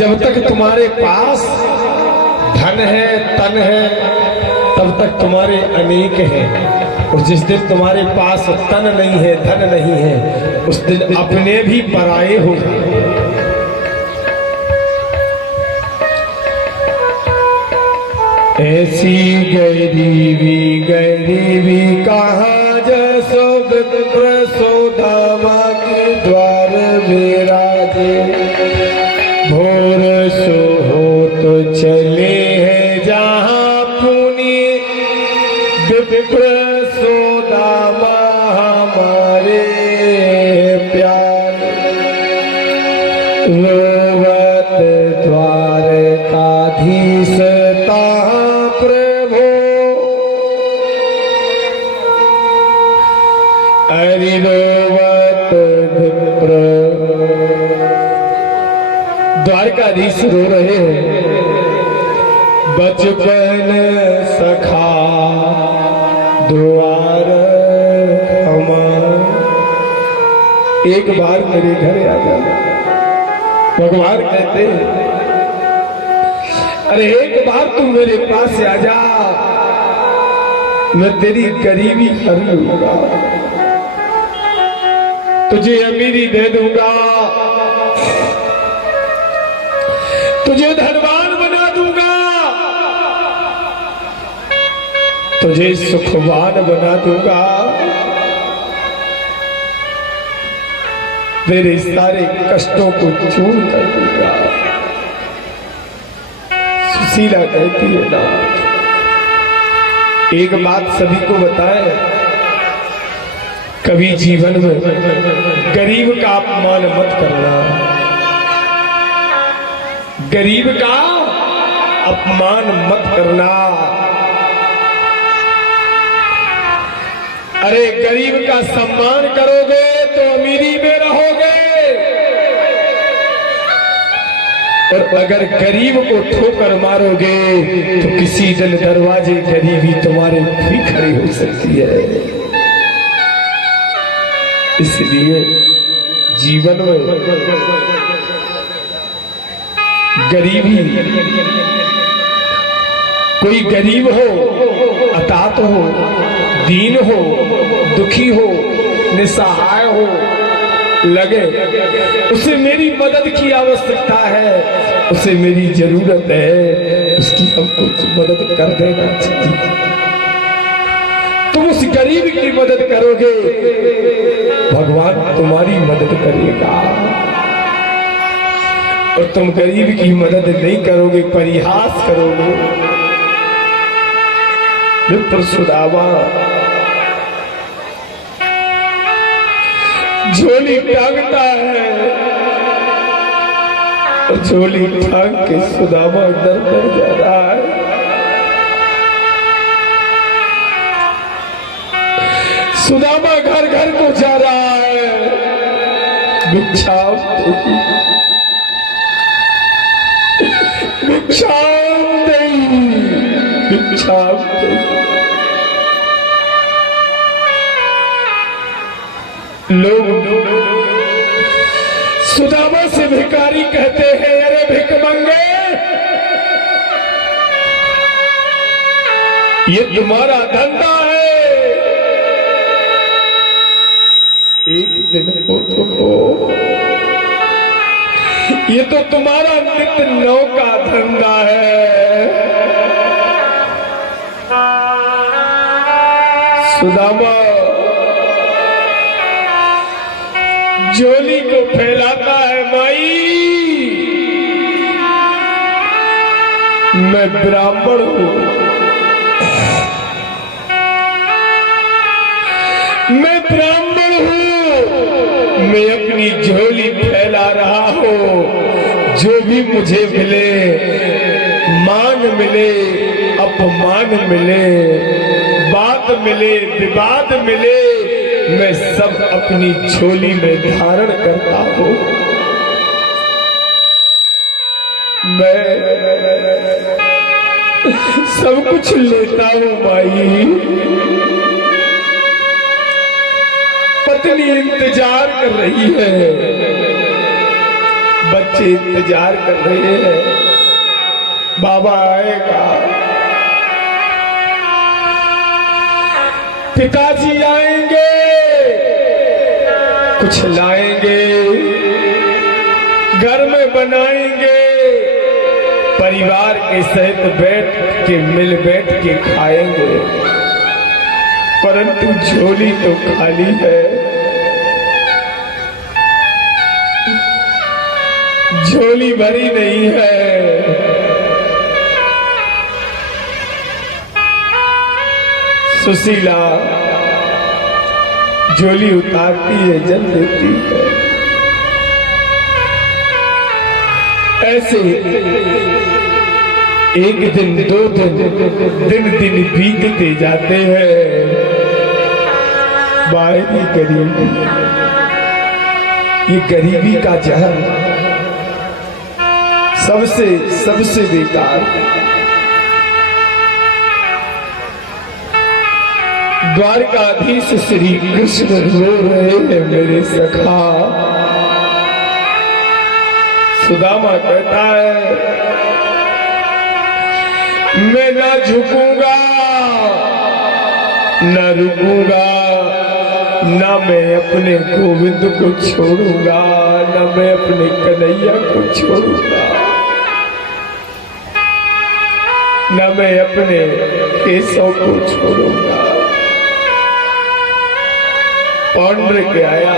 जब तक तुम्हारे पास धन है, तन है, तब तक तुम्हारे अनेक हैं। और जिस दिन तुम्हारे पास तन नहीं है, धन नहीं है, उस दिन अपने भी पराये हो जाए। ऐसी गरीबी गरीबी कहाँ जसो विप्र सुदामा के द्वार विराजे। भोर सो हो तो चले हैं जहाँ पुनि विप्र सुदामा हमारे प्यार। रोवत द्वारकाधीश द्वारकाधीश रो रहे हैं। बचपन सखा द्वार हमार, एक बार मेरे घर आ जा। भगवान कहते हैं अरे एक बार तू मेरे पास आ जा, मैं तेरी गरीबी हर लूंगा, तुझे अमीरी दे दूंगा, तुझे धनवान बना दूंगा, तुझे सुखवान बना दूंगा, तेरे सारे कष्टों को दूर कर दूंगा। सुशीला कहती है ना, एक बात सभी को बताए, कभी जीवन में गरीब का अपमान मत करना, गरीब का अपमान मत करना। अरे गरीब का सम्मान करोगे तो अमीरी में रहोगे, और अगर गरीब को ठोकर मारोगे तो किसी दिन दरवाजे गरीबी तुम्हारे भी खड़ी हो सकती है। इसलिए जीवन में गरीबी, कोई गरीब हो, अतात हो, दीन हो, दुखी हो, निसहाय हो, लगे उसे मेरी मदद की आवश्यकता है, उसे मेरी जरूरत है, उसकी हम कुछ मदद कर देना चाहिए। तुम उस गरीब की मदद करोगे, भगवान तुम्हारी मदद करेगा। और तुम गरीब की मदद नहीं करोगे, परिहास करोगे। विप्र सुदामा झोली टांगता है, और झोली टांग के सुदामा इधर उधर जा रहा है। सुदामा घर घर को जा रहा है, भिक्षाम भिक्षाम देई, भिक्षाम देई। लोग सुदामा से भिखारी कहते हैं, अरे भिखमंगे, ये तुम्हारा धंधा है, एक दिन हो तो हो, ये तो तुम्हारा नित्य नौ का धंधा है। सुदामा झोली को फैलाता है, माई मैं ब्राह्मण हूं, मैं ब्राह्मण हूं, मैं अपनी झोली फैला रहा हूं, जो भी मुझे मिले, मान मिले, अपमान मिले, बात मिले, विवाद मिले, मैं सब अपनी झोली में धारण करता हूं। मैं सब कुछ लेता हूं माई। पत्नी इंतजार कर रही है, बच्चे बच्चे इंतजार कर रहे हैं, बाबा आएगा, पिताजी आएंगे, कुछ लाएंगे, घर में बनाएंगे, परिवार के सहित बैठ के मिल बैठ के खाएंगे, परंतु झोली तो खाली है, झोली भरी नहीं है। सुशीला झोली उतारती है, जल देती है। ऐसे एक दिन, दो दिन, दिन बीतते जाते हैं। बाहरी गरीबी, ये गरीबी का जहर सबसे बेकार। द्वारकाधीश श्री कृष्ण रो रहे हैं मेरे सखा। सुदामा कहता है मैं ना झुकूंगा, न रुकूंगा, न मैं अपने गोविंद को छोड़ूंगा, न मैं अपने कन्हैया को छोड़ूंगा, न मैं अपने केशव को छोड़ूंगा। पौंड्रिक आया,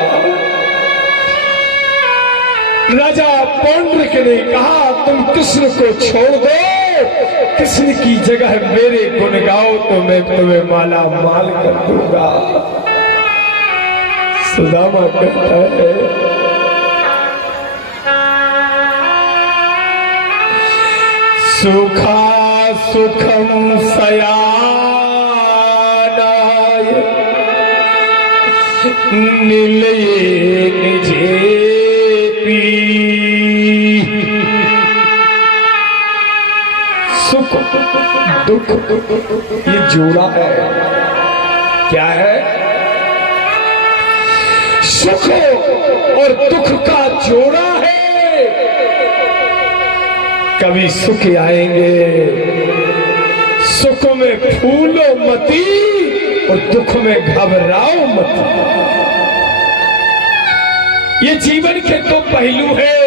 राजा पौंड्रिक ने कहा तुम कृष्ण को छोड़ दो, कृष्ण की जगह मेरे गुण गाओ तो मैं तुम्हें माला माल कर दूंगा। सुदामा कहता है सुखा सुखम सयानाय निलये निजेपी। सुख दुख ये जोड़ा है। क्या है? सुख और दुख का जोड़ा है। कभी सुख आएंगे, सुख में फूलो मती और दुख में घबराओ मत। ये जीवन के दो पहलू है,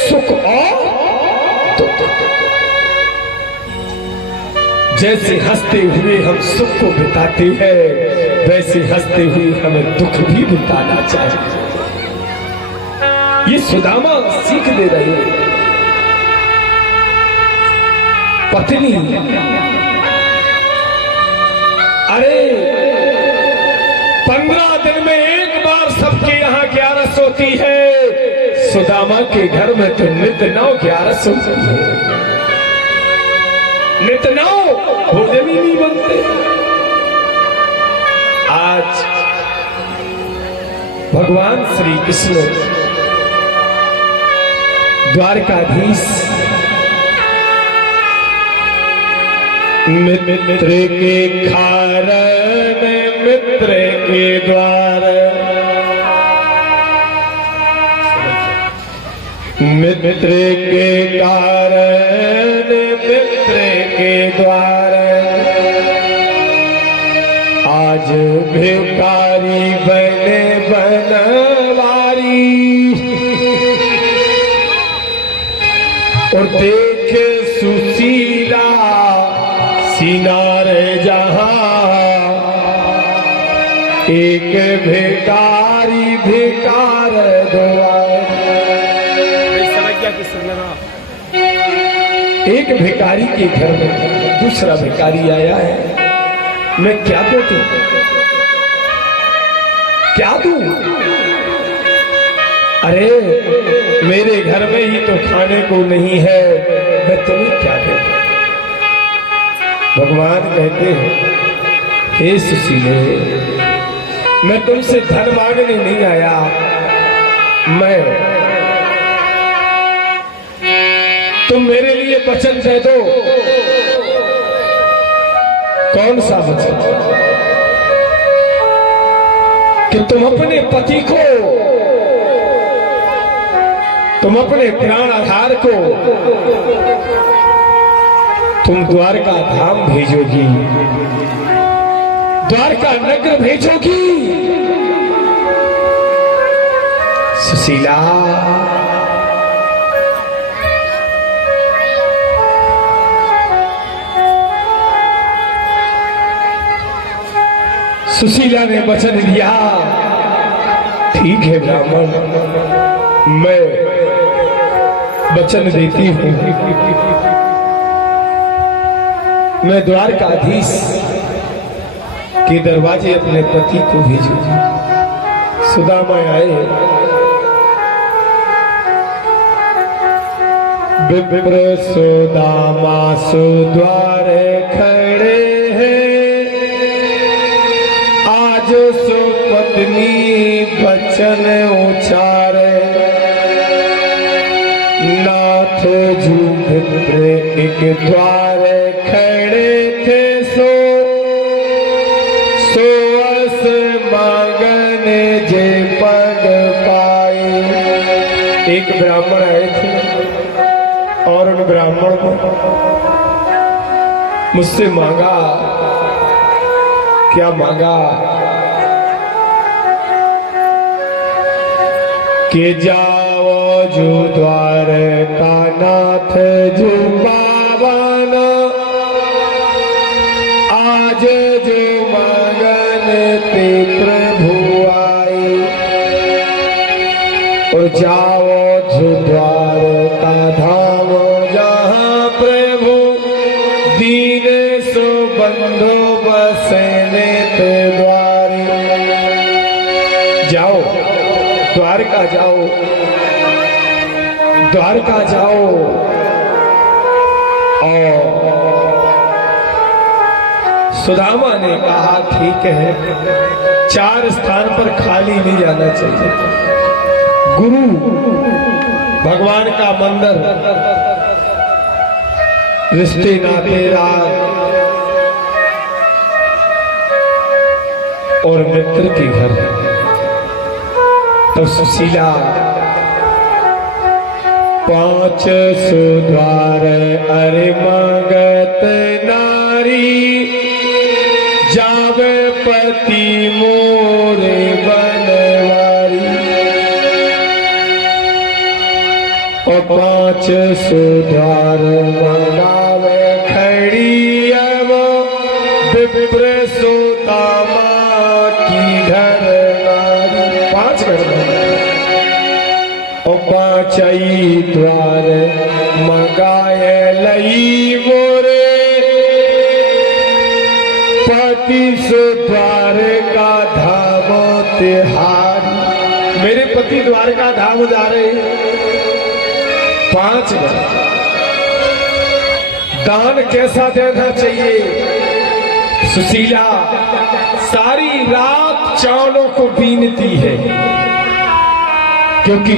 सुख और दुख। जैसे हंसते हुए हम सुख को बिताते हैं, वैसे हंसते हुए हमें दुख भी बिताना चाहिए। ये सुदामा सीख दे रहे हैं। पत्नी, अरे 15 दिन में एक बार सबके यहाँ ग्यारस होती है, सुदामा के घर में तो नित नौ ग्यारस होती है। नित नौ भोजन ही नहीं बनते। आज भगवान श्री कृष्ण द्वारकाधीश मित्र के कारण मित्र के द्वार, मित्र के कारण मित्र के द्वार, आज भिखारी बने बनवारी। और देखे सुशीला सिनार जहां, एक भिखारी भिकार द्वार। समझ गया कि एक भिखारी के घर में दूसरा भिखारी आया है। मैं क्या दूं? क्या दूं? अरे मेरे घर में ही तो खाने को नहीं है, मैं तुम्हें क्या दूं? भगवान कहते हैं हे सुशीले, मैं तुमसे धन मांगने नहीं आया, मैं तुम मेरे लिए वचन दे दो। कौन सा वचन? कि तुम अपने पति को तुम अपने प्राण आधार को तुम द्वारका धाम भेजोगी, द्वारका नगर भेजोगी। सुशीला सुशीला ने वचन दिया, ठीक है ब्राह्मण, मैं वचन देती हूं, मैं द्वारकाधीश के दरवाजे अपने पति को भेजूंगी। सुदामा आए, विप्र सुदामा सुद्वार खड़े हैं, आज सुपत्नी वचन उचारे, नाथ जू विप्र एक द्वार खड़े थे, सो अस मांगन जे पग पाए। एक ब्राह्मण आए थे और उन ब्राह्मण को मुझसे मांगा, क्या मांगा कि जाओ जो द्वार का नाथ जो पावन, आज जो मगन ते प्रभु आए, और जाओ जो द्वार का धाम जहाँ प्रभु दीन सो बंधु बसने ते द्वारे। जाओ द्वारका जाओ, द्वारका जाओ। और सुदामा ने कहा ठीक है, 4 स्थान पर खाली नहीं जाना चाहिए। गुरु भगवान का मंदिर, रिश्ते नाते राग और मित्र के घर। तो सुशीला 5 सुद्वार अरे मांगत नारी, जावे पति मोरे बनवारी। और 5 सुद्वार मंगावे खड़ी, अब विप्र सुदामा की घर नारी। 5 और 5 द्वार मंगाए लई मोरे, पति सुद्वार का धाम तिहारी। मेरे पति द्वारका धाम जा रहे। 5 दान कैसा देना चाहिए? सुशीला सारी रात चावलों को बीनती है, क्योंकि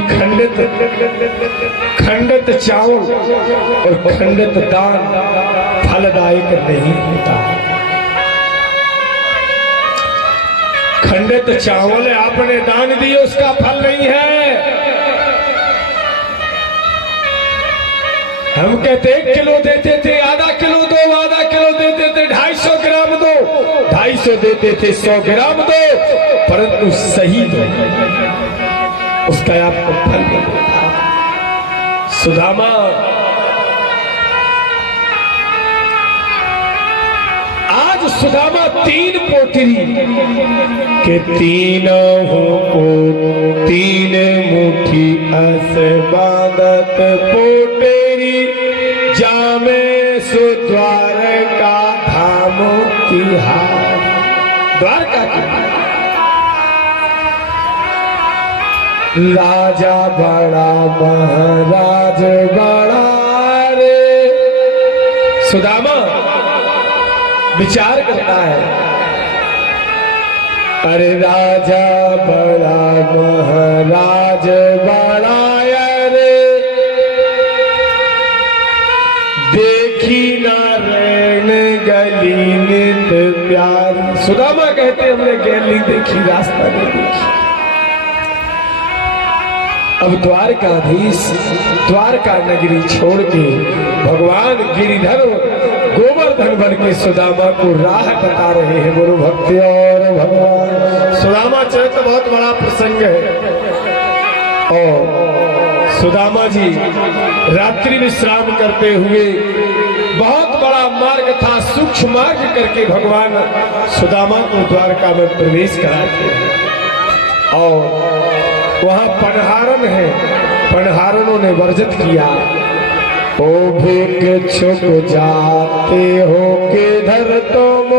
खंडित चावल और खंडित दान फलदायक नहीं होता। खंडित चावल आपने दान दिए, उसका फल नहीं है। हम कहते 1 किलो देते थे, आधा किलो दो, आधा किलो देते थे 250 ग्राम दो, 250 देते थे 100 ग्राम दो, परंतु सही दो, उसका आपको फल मिलेगा। सुदामा आज सुदामा 3 पोटरी के 3 को 3 मुट्ठी अस बांधत पोटेरी, जामे सुद्वार का धाम तिहार। द्वारका की राजा बड़ा महाराज बड़ा रे। सुदामा विचार करता है, अरे राजा बड़ा महाराज बड़ा रे, देखी नारायण गली नित प्यारी। सुदामा कहते हमने गली देखी, रास्ता नहीं देखी। अब द्वारकाधीश द्वारका नगरी छोड़ के भगवान गिरिधर गोवर्धन बन के सुदामा को राह बता रहे हैं। गुरु भक्ति और भगवान सुदामा चरित्र बहुत बड़ा प्रसंग है। और सुदामा जी रात्रि विश्राम करते हुए, बहुत बड़ा मार्ग था, सूक्ष्म मार्ग करके भगवान सुदामा को द्वारका में प्रवेश कराते हैं। और वहां पनहारन है, पनहारनों ने वर्जित किया। ओ भिख छुप जाते हो किधर तुम,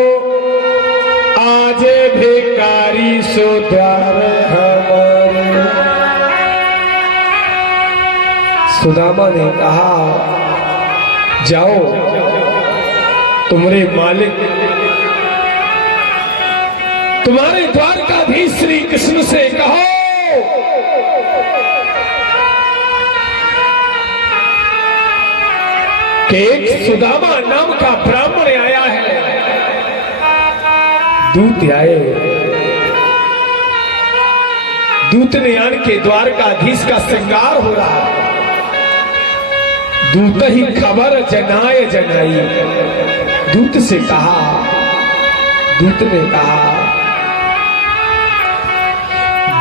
आज भिखारी सो द्वार हमारे। सुदामा ने कहा, जाओ तुम्हारे मालिक तुम्हारे द्वारकाधीश श्री कृष्ण से कहो कि एक सुदामा नाम का ब्राह्मण आया है। दूत आए, दूत ने आन के द्वारकाधीश का श्रृंगार हो रहा। दूत ही खबर जनाए जनाई। दूत से कहा, दूत ने कहा,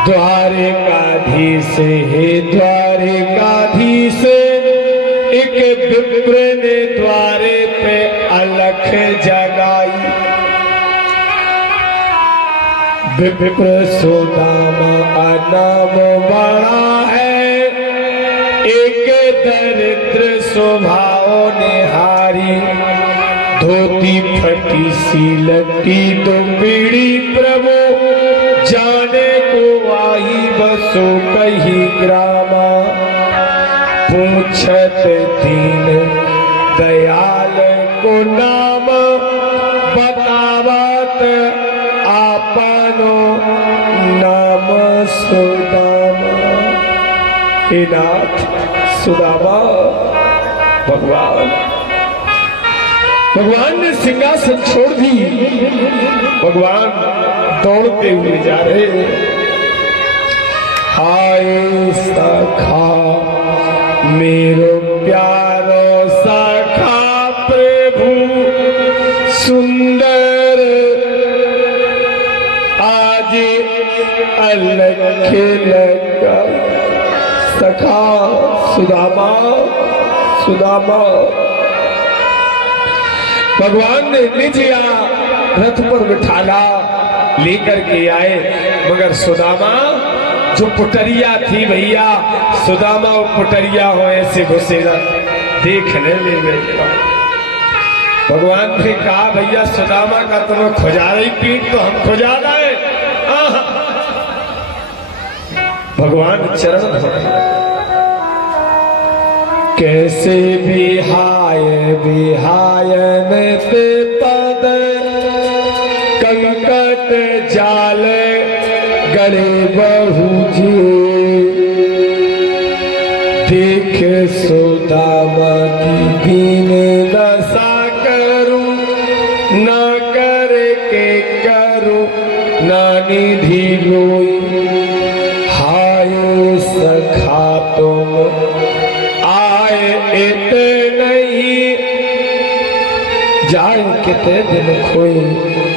द्वारकाधीश हे द्वारकाधीश, एक विप्र ने द्वारे पे अलख जगाई। विप्र सुदामा नाम बड़ा है, एक दरिद्र स्वभाव निहारी। धोती फटी सी लट्टी तो पीड़ी प्रभु, जाने को आई बसो कही ग्रामा। पूछत दीन दयाल को नाम, बतावत आपनो नाम सुदामा। हे नाथ सुदामा, भगवान ने सिंहासन छोड़ दी। भगवान दौड़ते हुए जा रहे। हाय सखा मेरो प्यारो सखा प्रभु, सुंदर आज अलग लगा। सखा सुदामा, सुदामा। भगवान ने निज रथ पर बिठाला, लेकर के आए। मगर सुदामा जो पुटरिया थी भैया, सुदामा वो पुटरिया हो ऐसे घुसेगा देखने ले गए। भगवान ने कहा, भैया सुदामा का तुम्हें खुजा रही पीठ तो हम खुजा रहे। भगवान चरण कैसे बिहाय बिहायन पे पद, कंकट जाल गले बहु जी। देख सुदामा की दीन दशा करूं, ना करके करूं ना निधि लोई। हाय सखा तुम आए इतने ही, जाए कितने दिन खोई।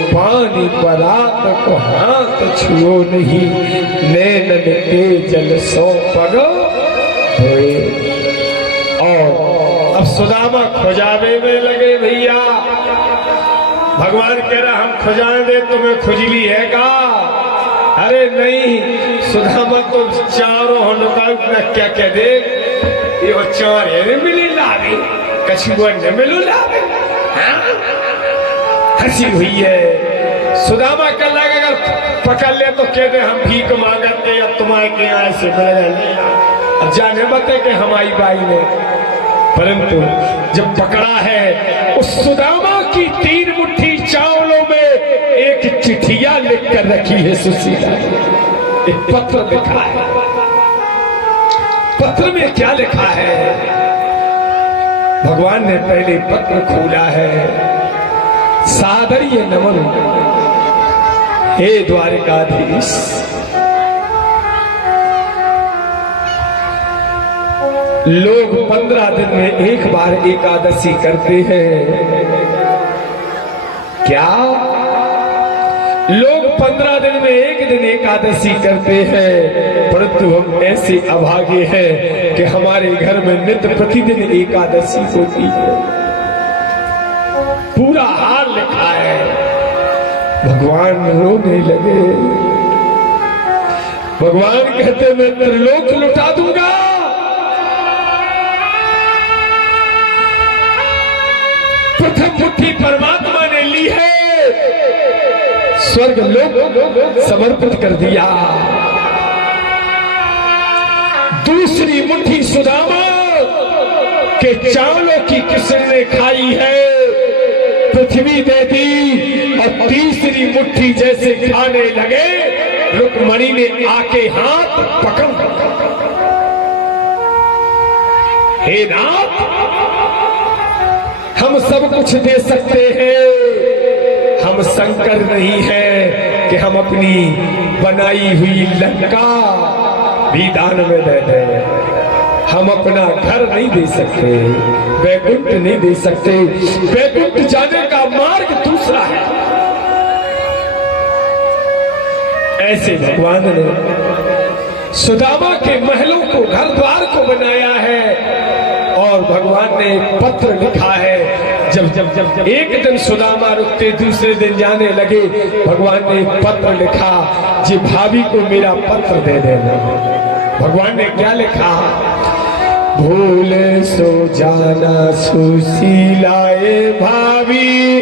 पानी परात को हाथ छुओ नहीं, नैनन के जल सो पग धोए। और अब सुदामा खुजावे में लगे भैया। भगवान कह रहा, हम खुजाने दे तुम्हें खुजली है का? अरे नहीं, सुदामा तो चारों हनुका क्या कह दे, ये चारे मिली लावे, कछुआ न मिलू लावे। हंसी हुई है। सुदामा कह लगे अगर पकड़ ले तो कह दे हम भीख मांगते या तुम्हारे के यहाँ से अब जाने बते कि हमारी बाई ने। परंतु जब पकड़ा है, उस सुदामा की 3 मुट्ठी चावलों में एक चिट्ठिया लिख कर रखी है सुशीला। एक पत्र लिखा है। पत्र में क्या लिखा है? भगवान ने पहले पत्र खोला है। सादरीय नमन हे द्वारकाधीश, लोग 15 दिन में एक बार एकादशी करते हैं। क्या लोग 15 दिन में एक दिन एकादशी करते हैं, परंतु हम ऐसे अभागे हैं कि हमारे घर में नित्य प्रतिदिन एकादशी होती है। पूरा हाल लिखा है। भगवान रोने लगे। भगवान कहते मैं त्रिलोक लुटा दूंगा। प्रथम मुट्ठी परमात्मा ने ली है, स्वर्ग लोक समर्पित कर दिया। दूसरी मुट्ठी सुदामा के चावलों की कृष्ण ने खाई है, पृथ्वी दे दी। और तीसरी मुट्ठी जैसे खाने लगे, रुक्मणी ने आके हाथ पकड़, हे नाथ हम सब कुछ दे सकते हैं, हम शंकर नहीं है कि हम अपनी बनाई हुई लंका भी दान में दे दें। हम अपना घर नहीं दे सकते, वैकुंठ नहीं दे सकते। वैकुंठ जाने का मार्ग दूसरा है। ऐसे भगवान ने सुदामा के महलों को, घर द्वार को बनाया है। और भगवान ने पत्र लिखा है। जब एक दिन सुदामा रुकते, दूसरे दिन जाने लगे, भगवान ने पत्र लिखा, जी भाभी को मेरा पत्र दे देना। भगवान ने क्या लिखा? भूल सो जाना सुशीलाए भाभी,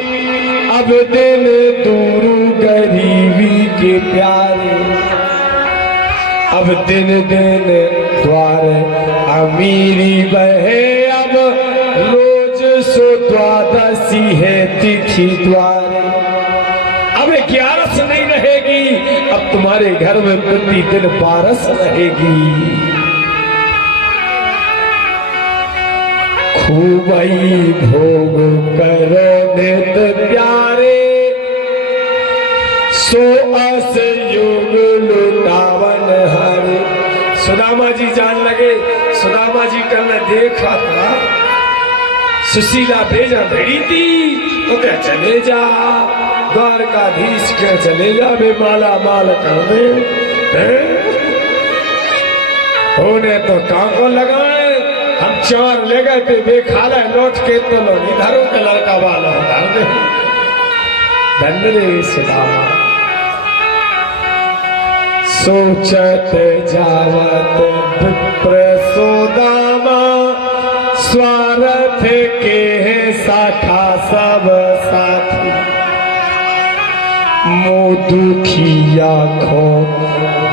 अब दिन दूर गरीबी के प्यारे। अब दिन दिन द्वार अमीरी बहे, अब रोज सो द्वादशी है तिथि द्वारे। अब 11 नहीं रहेगी, अब तुम्हारे घर में प्रतिदिन 12 रहेगी। खूब ही भोग करो नित प्यारे, सो अस युग लुटावन हरे। सुदामा जी जान लगे। सुदामा जी कल देखा था, सुशीला भेजा भेड़ी थी, तो क्या चले जा द्वारकाधीश के, चले जा बे माला माल कर दे। होने तो कांको लगाए, हम 4 ले गए थे बेखाला, लौट के तो लोग इधरों के लड़का वाला उतार दे। धन्य सुदामा। सोचत जावत विप्र सुदामा, स्वार्थ के है साखा सब साथी। मुँह दुखी आँखों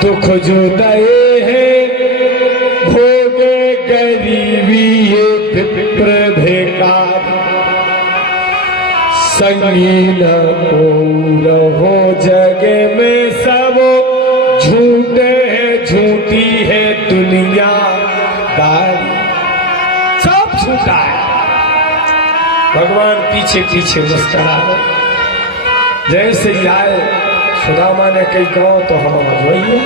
दुख जो दये है, भोग गरीबी ये विप्र भेकार। संगीन को रहो जगे में सब, झूठे है झूठी है दुनिया दारी। सब झूठा है। भगवान पीछे पीछे मुस्कुरा रहे। जैसे ही आए, सुदामा ने कही कहो तो हम मजबूरी,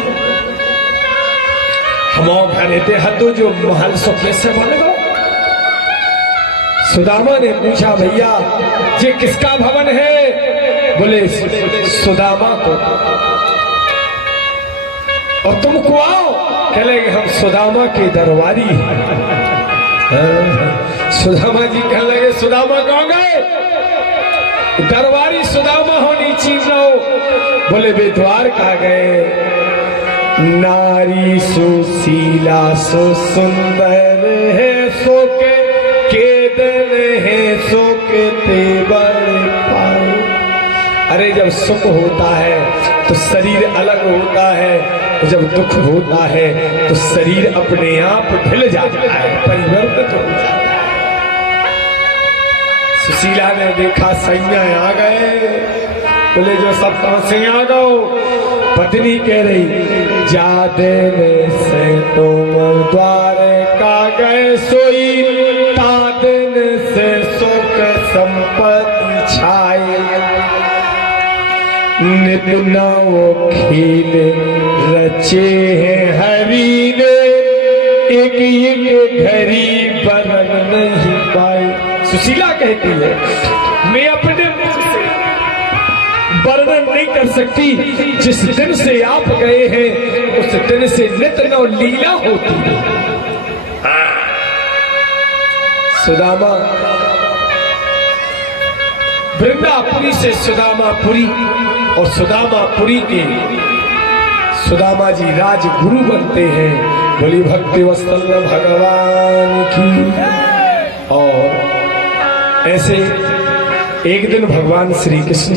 हम घरे दे हदो जो महल सो कैसे बन गो। सुदामा ने पूछा भैया ये किसका भवन है? बोले सुदामा को। और तुमको आओ? कहले हम सुदामा के दरबारी हैं। सुदामा जी कहने लगे सुदामा कहाँ गए? दरबारी सुदामा होनी चीज हो। बोले वे द्वार कहाँ गए? नारी सुशीला सो सुंदर है, सो के केदन है, सो के तेवर पाए। अरे जब सुख होता है तो शरीर अलग होता है, जब दुख होता है तो शरीर अपने आप ढिल जाता है, परिवर्तित हो जाता है। सुशीला ने देखा सैया आ गए। बोले जो सब कहां से आ गए? पत्नी कह रही जादे से तुम द्वार का गए सोई, तादन से सुख संपत्ति छाए। नित नव खील रचे हैं हरि ने, एक एक घड़ी सुशीला कहती है, मैं अपने मुख से वर्णन नहीं कर सकती। जिस दिन से आप गए हैं उस दिन से नित नव लीला होती है। सुदामा वृंदापुरी से सुदामापुरी और सुदामापुरी के सुदामा जी राजगुरु बनते हैं। बोली भक्ति वत्सल भगवान की। और ऐसे एक दिन भगवान श्री कृष्ण